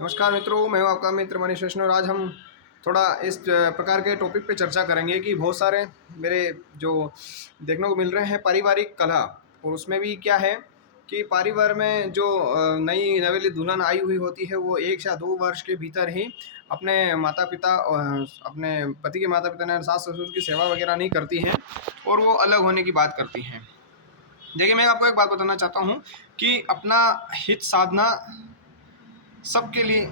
नमस्कार मित्रों, मैं हूं आपका मित्र मनीष वैष्णव। आज हम थोड़ा इस प्रकार के टॉपिक पे चर्चा करेंगे कि बहुत सारे मेरे जो देखने को मिल रहे हैं पारिवारिक कलह। और उसमें भी क्या है कि परिवार में जो नई नवेली दुल्हन आई हुई होती है वो 1 या 2 वर्ष के भीतर ही अपने माता-पिता अपने पति के माता-पिता ने सास-ससुर की सेवा वगैरह नहीं करती हैं और वो अलग होने की बात करती हैं। देखिए, मैं आपको एक बात बताना चाहता हूँ कि अपना हित साधना सबके लिए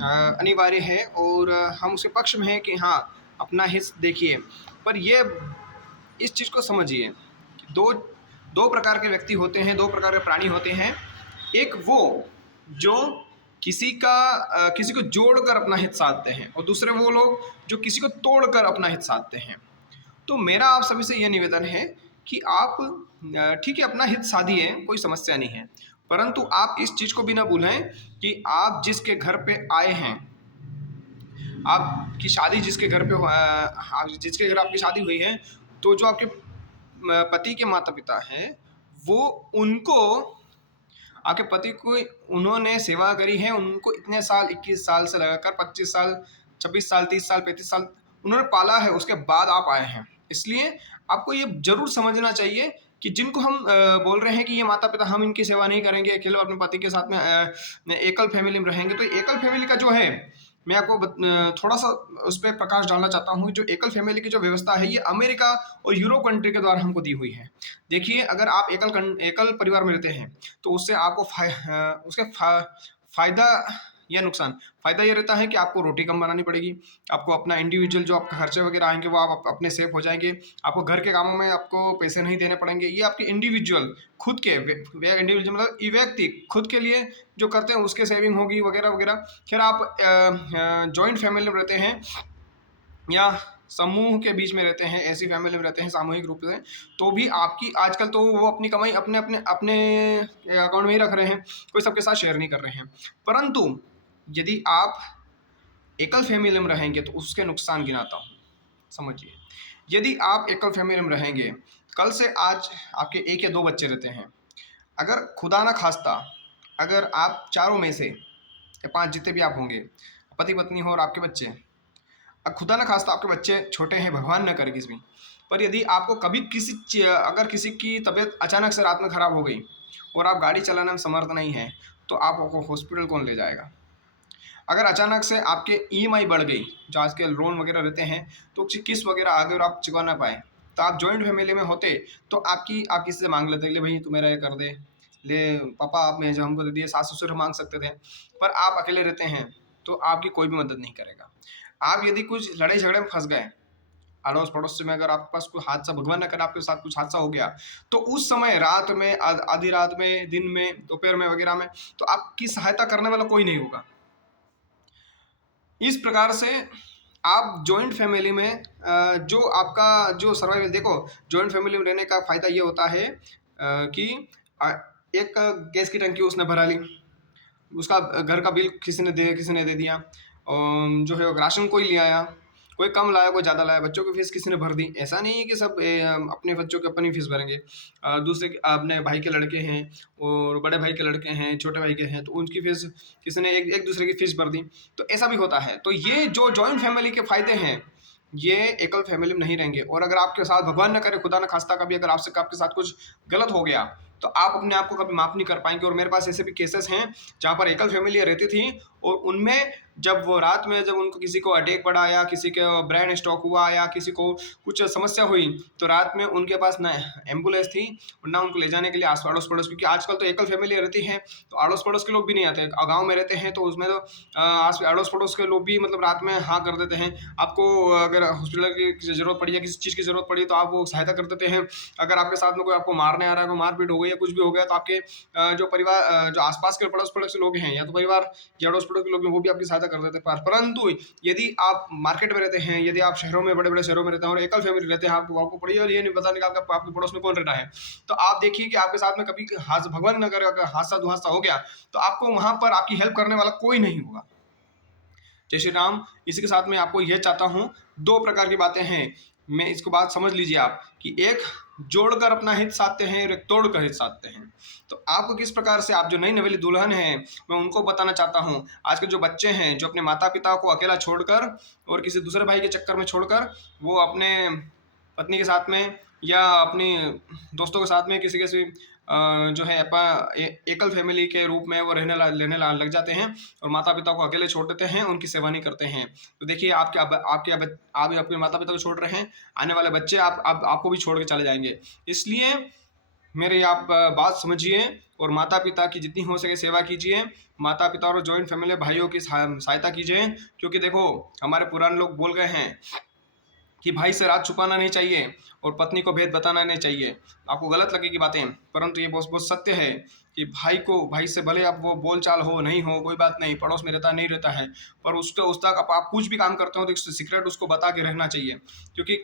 अनिवार्य है और हम उसके पक्ष में हैं कि हाँ, अपना हित देखिए। पर ये इस चीज़ को समझिए कि दो दो प्रकार के व्यक्ति होते हैं, दो प्रकार के प्राणी होते हैं। एक वो जो किसी को जोड़कर अपना हित साधते हैं और दूसरे वो लोग जो किसी को तोड़कर अपना हित साधते हैं। तो मेरा आप सभी से ये निवेदन है कि आप ठीक है, अपना हित साधिए, कोई समस्या नहीं है। परंतु आप इस चीज़ को भी ना भूलें कि आप जिसके घर पे आए हैं, आपकी शादी जिसके घर पे जिसके घर आपकी शादी हुई है, तो जो आपके पति के माता-पिता हैं, वो उनको आपके पति को उन्होंने सेवा करी है, उनको इतने साल 21 साल से लगाकर 25 साल, 26 साल, 30 साल, 35 साल उन्होंने पाला है, उसके बाद आप आए हैं। इसलिए आपको ये ज़रूर समझना चाहिए कि जिनको हम बोल रहे हैं कि ये माता-पिता हम इनकी सेवा नहीं करेंगे, अकेले अपने पति के साथ में एकल फैमिली में रहेंगे। तो एकल फैमिली का जो है, मैं आपको थोड़ा-सा उस पे प्रकाश डालना चाहता हूँ। जो एकल फैमिली की जो व्यवस्था है, ये अमेरिका और यूरोप कंट्री के द्वारा हमको दी हुई है। देखिए, अगर आप एकल परिवार में रहते हैं, तो उससे आपको उसके फ़ायदा या नुकसान, फ़ायदा ये रहता है कि आपको रोटी कम बनानी पड़ेगी, आपको अपना इंडिविजुअल जो आपके खर्चे वगैरह आएँगे वो आप अपने सेव हो जाएँगे, आपको घर के कामों में आपको पैसे नहीं देने पड़ेंगे। ये आपके इंडिविजुअल खुद के वे इंडिविजुअल मतलब व्यक्ति खुद के लिए जो करते हैं उसके सेविंग होगी वगैरह-वगैरह। फिर आप जॉइंट फैमिली में रहते हैं या समूह के बीच में रहते हैं, ऐसी फैमिली में रहते हैं सामूहिक रूप से, तो भी आपकी आजकल तो वो अपनी कमाई अपने अकाउंट में ही रख रहे हैं, कोई सबके साथ शेयर नहीं कर रहे हैं। परंतु यदि आप एकल फैमिली में रहेंगे तो उसके नुकसान गिनाता हूँ, समझिए। यदि आप एकल फैमिली में रहेंगे, कल से आज आपके 1 या 2 बच्चे रहते हैं, अगर खुदा ना खास्ता अगर आप चारों में से या 5 जितने भी आप होंगे, पति-पत्नी हो और आपके बच्चे, खुदा ना खास्ता आपके बच्चे छोटे हैं, भगवान ना करे किसी भी, पर यदि आपको कभी अगर किसी की तबीयत अचानक से रात में ख़राब हो गई और आप गाड़ी चलाने में समर्थ नहीं हैं, तो आपको हॉस्पिटल कौन ले जाएगा? अगर अचानक से आपके ईएमआई बढ़ गई, जो आजकल लोन वगैरह रहते हैं, तो किस्त वगैरह आ गई और आप चुका ना पाए, तो आप जॉइंट फैमिली में होते तो आप किसी से माँग लेते, ले भई तू मेरा ये कर दे, ले पापा आपने जो हमको दे दिए, सास-ससुर माँग सकते थे। पर आप अकेले रहते हैं, तो आपकी कोई भी मदद नहीं करेगा। आप यदि कुछ लड़ाई-झगड़े में फँस गए, अड़ोस-पड़ोस में अगर आपके पास कोई हादसा, भगवान ना करे आपके साथ कुछ हादसा हो गया, तो उस समय रात में आधी रात में, दिन में, दोपहर में वगैरह में, तो आपकी सहायता करने वाला कोई नहीं होगा। इस प्रकार से आप जॉइंट फैमिली में जो आपका जो सर्वाइवल देखो, जॉइंट फैमिली में रहने का फ़ायदा ये होता है कि अ, एक गैस की टंकी उसने भरा ली, उसका घर का बिल किसी ने दे दिया। जो है राशन कोई ले आया, कोई कम लाया, कोई ज़्यादा लाया, बच्चों की फ़ीस किसी ने भर दी। ऐसा नहीं है कि सब अपने बच्चों की अपनी फ़ीस भरेंगे। दूसरे अपने भाई के लड़के हैं और बड़े भाई के लड़के हैं, छोटे भाई के हैं, तो उनकी फ़ीस किसी ने एक दूसरे की फ़ीस भर दी। तो ऐसा भी होता है। तो ये जो जॉइंट फैमिली के फ़ायदे हैं, ये एकल फैमिली में नहीं रहेंगे। और अगर आपके साथ भगवान ना करे, खुदा ना खास्ता कभी अगर आपसे आपके साथ कुछ गलत हो गया, तो आप अपने आप को कभी माफ़ नहीं कर पाएँगे। और मेरे पास ऐसे भी केसेस हैं जहाँ पर एकल फैमिली रहती थी और उनमें जब वो रात में जब उनको किसी को अटैक पड़ा या किसी का ब्रेन स्ट्रोक हुआ या किसी को कुछ समस्या हुई, तो रात में उनके पास ना एम्बुलेंस थी और ना उनको ले जाने के लिए अड़ोस-पड़ोस, क्योंकि आजकल तो एकल फैमिली रहती है, तो अड़ोस-पड़ोस के लोग भी नहीं आते। गाँव में रहते हैं तो उसमें तो अड़ोस-पड़ोस के लोग भी मतलब रात में हाँ कर देते हैं। आपको अगर हॉस्पिटल की ज़रूरत पड़ी या किसी चीज़ की ज़रूरत पड़ी तो आप वो सहायता कर देते हैं। अगर आपके साथ में कोई आपको मारने आ रहा है, कोई मार-पीट हो गई या कुछ भी हो गया, तो आपके जो परिवार जो आस-पास के पड़ोस-पड़ोस के लोग हैं या तो परिवार या अड़ोस-पड़ोस के लोग हैं, वो भी आपकी सहायता कर देते हैं। परंतु यदि आप मार्केट में रहते हैं, यदि आप शहरों में, बड़े-बड़े शहरों में रहते हैं और एकल फैमिली रहते हैं, आपको आपको पड़ी और ये नहीं पता नहीं कि आपके पड़ोस में कौन रहता है। तो आप देखिए कि आपके साथ में कभी भगवान ना करे अगर हादसा-दुहादसा हो गया, तो आपको वहाँ पर आपकी हेल्प करने वाला कोई नहीं होगा। जय श्री राम। इसी के साथ मैं आपको यह चाहता हूँ, 2 प्रकार की बातें हैं में इसको बात समझ लीजिए आप कि एक जोड़कर अपना हित साधते हैं और एक तोड़कर हित साधते हैं। तो आपको किस प्रकार से, आप जो नई नवेली दुल्हन हैं, मैं उनको बताना चाहता हूँ, आज के जो बच्चे हैं जो अपने माता पिता को अकेला छोड़कर और किसी दूसरे भाई के चक्कर में छोड़कर वो अपने पत्नी के साथ में या अपनी दोस्तों के साथ में किसी किसी जो है एकल फैमिली के रूप में वो लग जाते हैं और माता पिता को अकेले छोड़ देते हैं, उनकी सेवा नहीं करते हैं। तो देखिए आप अपने माता पिता को छोड़ रहे हैं, आने वाले बच्चे आपको भी छोड़ के चले जाएंगे। इसलिए मेरे आप बात समझिए और माता पिता की जितनी हो सके सेवा कीजिए। माता पिता और जॉइंट फैमिली भाइयों की सहायता कीजिए, क्योंकि देखो हमारे पुराने लोग बोल गए हैं कि भाई से राज छुपाना नहीं चाहिए और पत्नी को भेद बताना नहीं चाहिए। आपको गलत लगेगी बातें, परंतु ये बहुत बहुत सत्य है कि भाई से भले आप वो बोलचाल हो नहीं हो कोई बात नहीं, पड़ोस में रहता नहीं रहता है, पर उस तक आप कुछ भी काम करते हो तो सीक्रेट उसको बता के रहना चाहिए, क्योंकि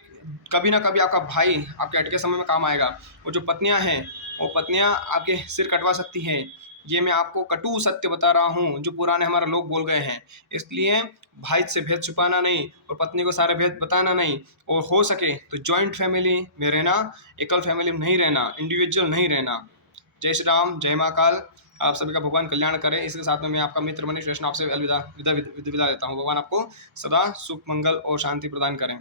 कभी ना कभी आपका भाई आपके अटके समय में काम आएगा। और जो पत्नियां हैं वो पत्नियां आपके सिर कटवा सकती हैं। ये मैं आपको कटु सत्य बता रहा हूँ जो पुराने हमारे लोग बोल गए हैं। इसलिए भाई से भेद छुपाना नहीं और पत्नी को सारे भेद बताना नहीं, और हो सके तो जॉइंट फैमिली में रहना, एकल फैमिली में नहीं रहना, इंडिविजुअल नहीं रहना। जय श्री राम, जय महाकाल। आप सभी का भगवान कल्याण करें। इसके साथ में मैं आपका मित्र मनीष वैष्णव आपसे अलविदा विदा विदा लेता हूँ। भगवान आपको सदा सुख मंगल और शांति प्रदान करें।